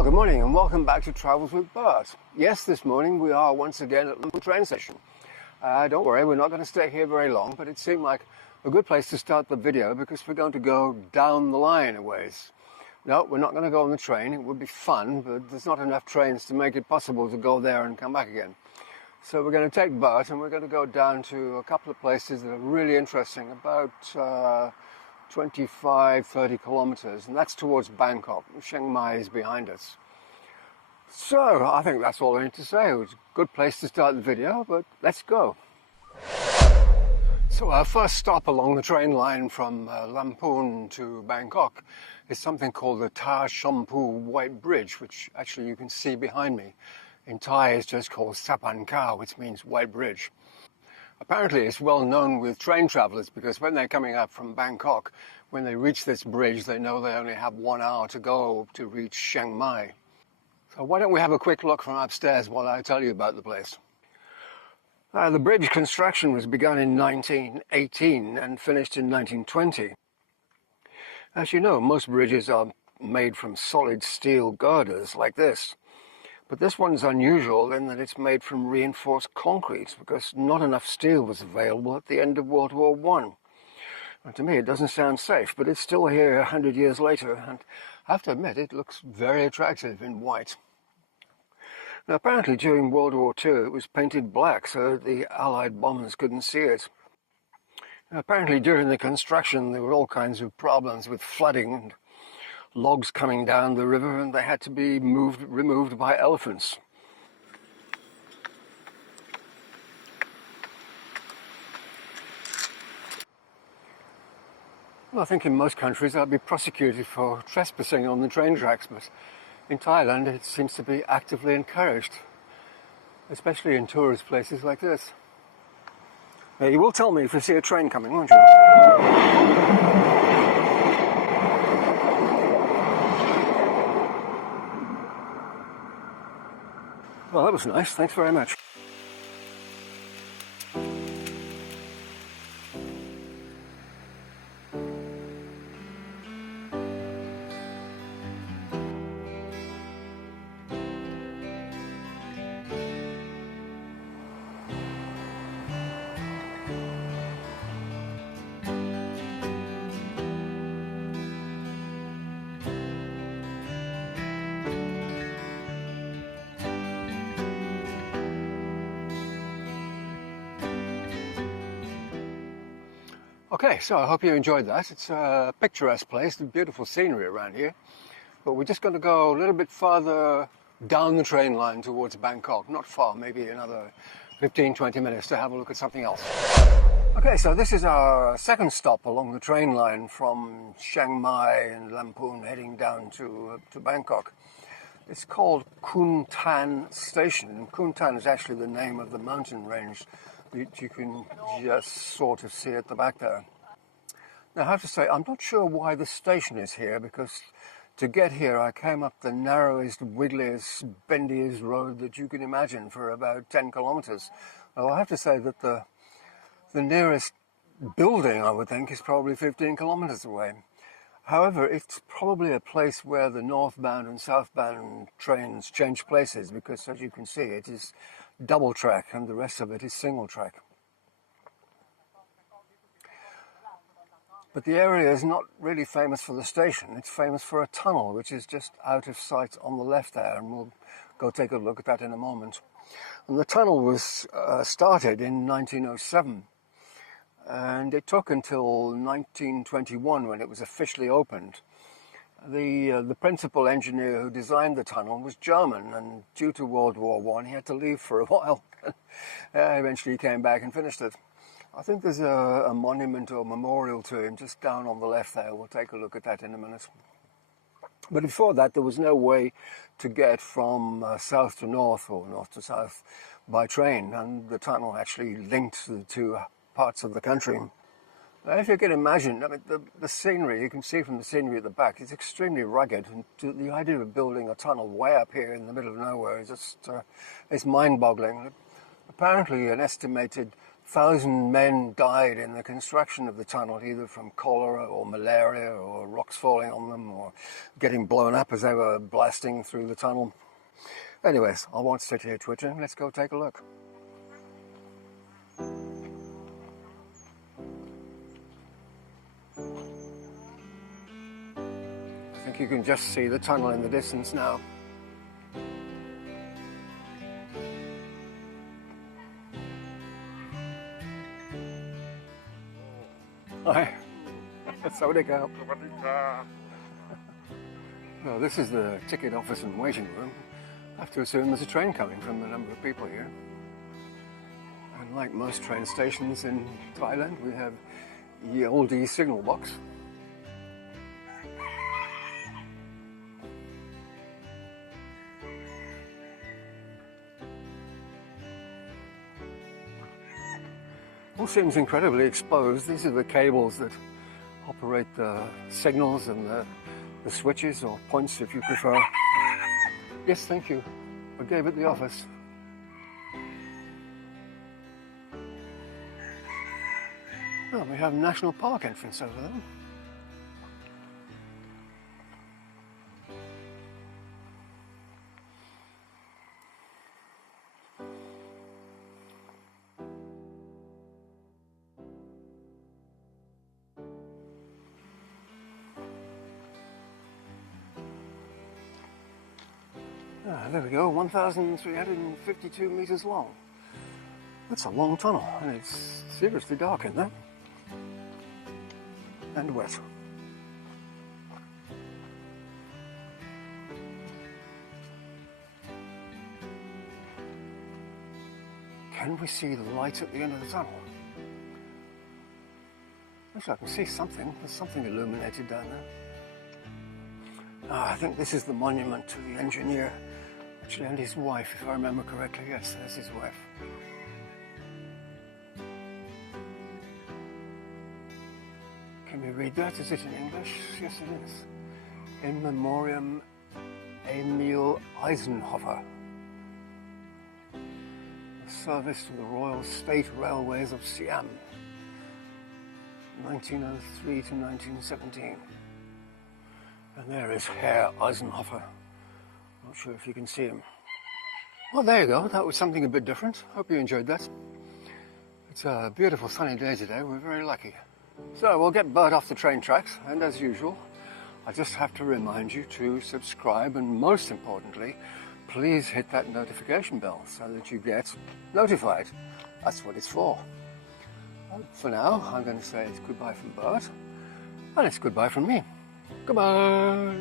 Well, good morning and welcome back to Travels with Bert. Yes, this morning we are once again at Lamphun train station. Don't worry, we're not going to stay here very long, but it seemed like a good place to start the video because we're going to go down the line a ways. No, we're not going to go on the train. It would be fun, but there's not enough trains to make it possible to go there and come back again. So we're going to take Bert and we're going to go down to a couple of places that are really interesting, about 25-30 kilometers, and that's towards Bangkok. Chiang Mai is behind us. So I think that's all I need to say. It was a good place to start the video, but let's go. So our first stop along the train line from Lamphun to Bangkok is something called the Tha Chomphu White Bridge, which actually you can see behind me. In Thai it's just called Sapan Khao, which means White Bridge. Apparently it's well known with train travellers because when they're coming up from Bangkok, when they reach this bridge, they know they only have 1 hour to go to reach Chiang Mai. So why don't we have a quick look from upstairs while I tell you about the place. The bridge construction was begun in 1918 and finished in 1920. As you know, most bridges are made from solid steel girders like this. But this one's unusual in that it's made from reinforced concrete because not enough steel was available at the end of World War I. And to me it doesn't sound safe, but it's still here 100 years later, and I have to admit it looks very attractive in white. Now apparently during World War II it was painted black so the Allied bombers couldn't see it. Now, apparently during the construction there were all kinds of problems with flooding and logs coming down the river, and they had to be removed by elephants. Well, I think in most countries I'd be prosecuted for trespassing on the train tracks, but in Thailand it seems to be actively encouraged, especially in tourist places like this. Now, you will tell me if you see a train coming, won't you? Well, that was nice. Thanks very much. Okay, so I hope you enjoyed that. It's a picturesque place, beautiful scenery around here. But we're just going to go a little bit further down the train line towards Bangkok. Not far, maybe another 15-20 minutes to have a look at something else. Okay, so this is our second stop along the train line from Chiang Mai and Lamphun heading down to Bangkok. It's called Khun Tan Station, and Khun Tan is actually the name of the mountain range that you can just sort of see at the back there. Now I have to say, I'm not sure why the station is here, because to get here I came up the narrowest, wiggliest, bendiest road that you can imagine for about 10 kilometers. Well, I have to say that the nearest building, I would think, is probably 15 kilometers away. However, it's probably a place where the northbound and southbound trains change places, because as you can see it is double track and the rest of it is single track. But the area is not really famous for the station. It's famous for a tunnel which is just out of sight on the left there, and we'll go take a look at that in a moment. And the tunnel was started in 1907, and it took until 1921 when it was officially opened. The principal engineer who designed the tunnel was German, and due to World War I he had to leave for a while. Eventually he came back and finished it. I think there's a monument or memorial to him just down on the left there. We'll take a look at that in a minute. But before that there was no way to get from south to north or north to south by train, and the tunnel actually linked the two parts of the country. Now, if you can imagine, I mean, the scenery, you can see from the scenery at the back, it's extremely rugged, and the idea of building a tunnel way up here in the middle of nowhere is just it's mind-boggling. Apparently an estimated 1,000 men died in the construction of the tunnel, either from cholera or malaria or rocks falling on them or getting blown up as they were blasting through the tunnel. Anyways, I won't sit here twitching. Let's go take a look. I think you can just see the tunnel in the distance now. Hi. Sawadee-ka. Well, this is the ticket office and waiting room. I have to assume there's a train coming from the number of people here. And like most train stations in Thailand, we have the old signal box. All seems incredibly exposed. These are the cables that operate the signals and the switches, or points if you prefer. Yes, thank you. I gave it the office. Oh, we have National Park entrance over there. Ah, there we go, 1,352 meters long. That's a long tunnel, and it's seriously dark in there. And wet. Can we see the light at the end of the tunnel? Actually, I can see something. There's something illuminated down there. Ah, I think this is the monument to the engineer. Actually, and his wife, if I remember correctly. Yes, there's his wife. Can we read that? Is it in English? Yes, it is. In memoriam Emil Eisenhower. A service to the Royal State Railways of Siam, 1903 to 1917. And there is Herr Eisenhower. Not sure if you can see him. Well, there you go. That was something a bit different. Hope you enjoyed that. It's a beautiful sunny day today. We're very lucky. So we'll get Bert off the train tracks, and as usual, I just have to remind you to subscribe, and most importantly, please hit that notification bell so that you get notified. That's what it's for. For now, I'm going to say it's goodbye from Bert, and it's goodbye from me. Goodbye.